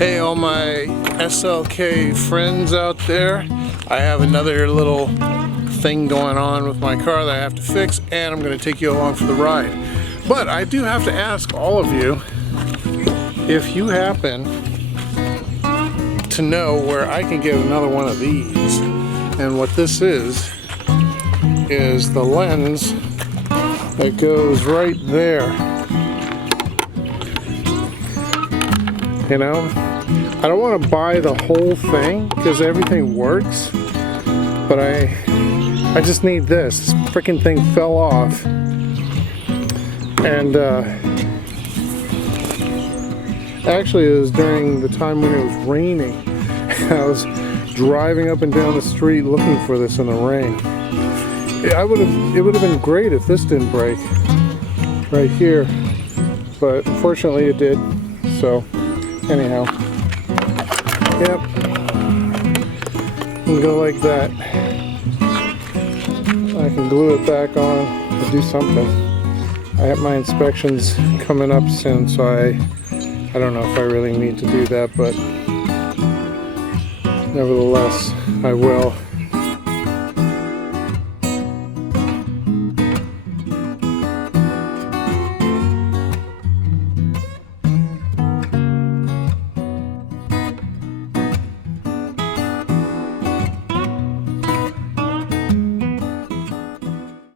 Hey, all my SLK friends out there. I have another little thing going on with my car that I have to fix, and I'm going to take you along for the ride. But I do have to ask all of you if you happen to know where I can get another one of these. And what this is the lens that goes right there. You know, I don't want to buy the whole thing because everything works, but I just need this. This freaking thing fell off, and actually it was during the time when it was raining. I was driving up and down the street looking for this in the rain. It would have been great if this didn't break right here, but unfortunately it did. So anyhow, yep, and go like that. I can glue it back on or do something. I have my inspections coming up soon, so I don't know if I really need to do that, but nevertheless I will.